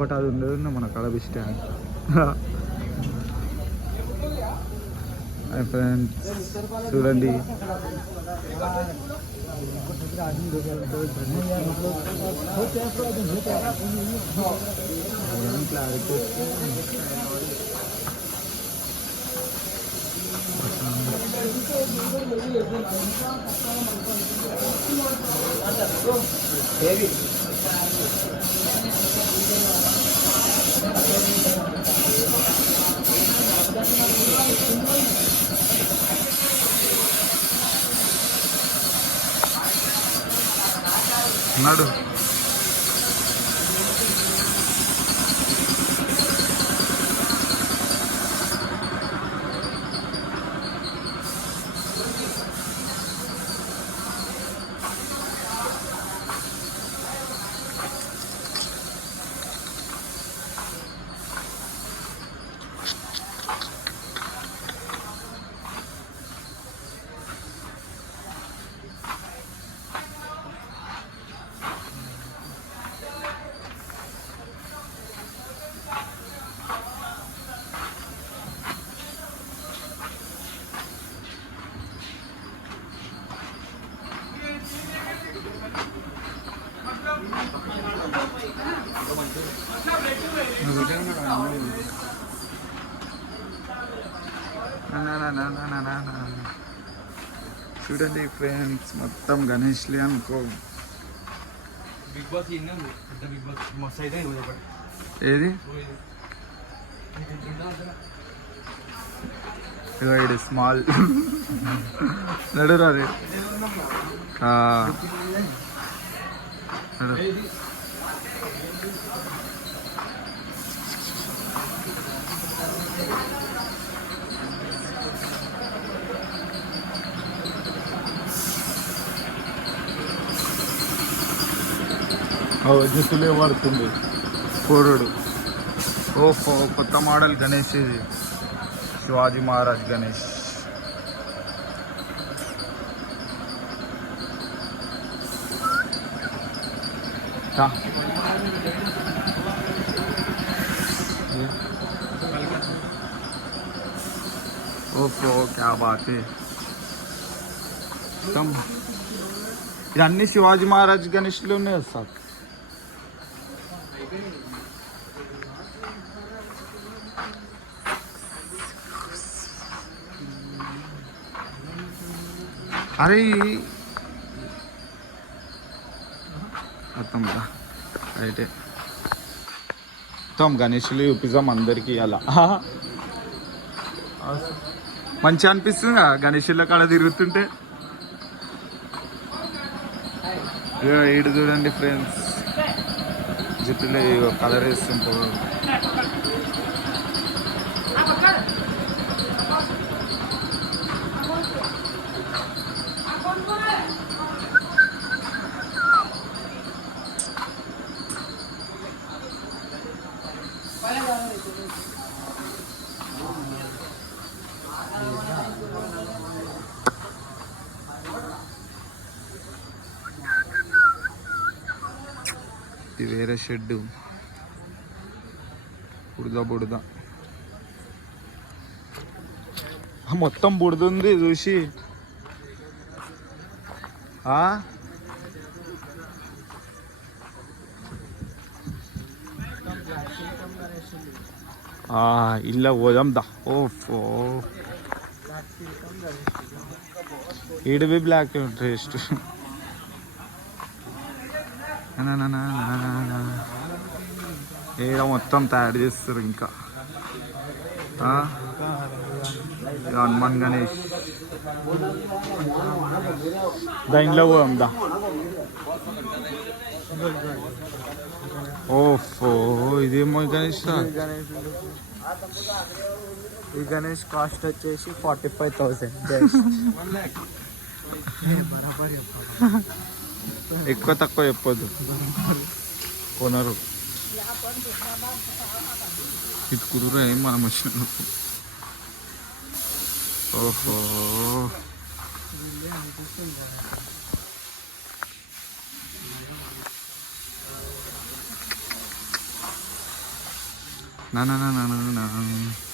ఒకటి అది ఉండదు మన కడప స్టాండ్. ఫ్రెండ్స్ చూడండి క్లారిటీ ఉన్నాడు. చూడండి ఫ్రెండ్స్ మొత్తం గణేష్లే అనుకో. ఏది ఇది స్మాల్ నడురా జుట్టులే పడుతుంది కోరుడు. ఓహో కొత్త మోడల్ గణేష్ ఇది, శివాజీ మహారాజ్ గణేష్. ఓహో క్యా బాత్ హై. ఇవన్నీ శివాజీ మహారాజ్ గణేష్లు ఉన్నాయి సార్. అరే మొత్తం రైటే మొత్తం గణేష్లు చూపిస్తాం అందరికీ. అలా మంచిగా అనిపిస్తుంది గణేష్ల కాడ తిరుగుతుంటే. ఈడు చూడండి ఫ్రెండ్స్ జుట్టులో కలర్ వేస్తుంటారు. ఇది వేరే షెడ్, బుడద మొత్తం బుడదుంది చూసి. ఇలా పోదాం దా. ఓఫో ఈడవి బ్లాక్ టేస్ట్. ఏదో మొత్తం తయారు చేస్తారు. ఇంకా హనుమాన్ గణేష్ దాంట్లో పోదాం దా. ఓఫో ఇదేమో గణేష్. ఈ గణేష్ కాస్ట్ వచ్చేసి 45,000. ఎక్కువ తక్కువ చెప్పొద్దు, కొనరు. ఇటుకురు ఏం మనం వచ్చిన. ఓహో నా నా నా నా నా నా.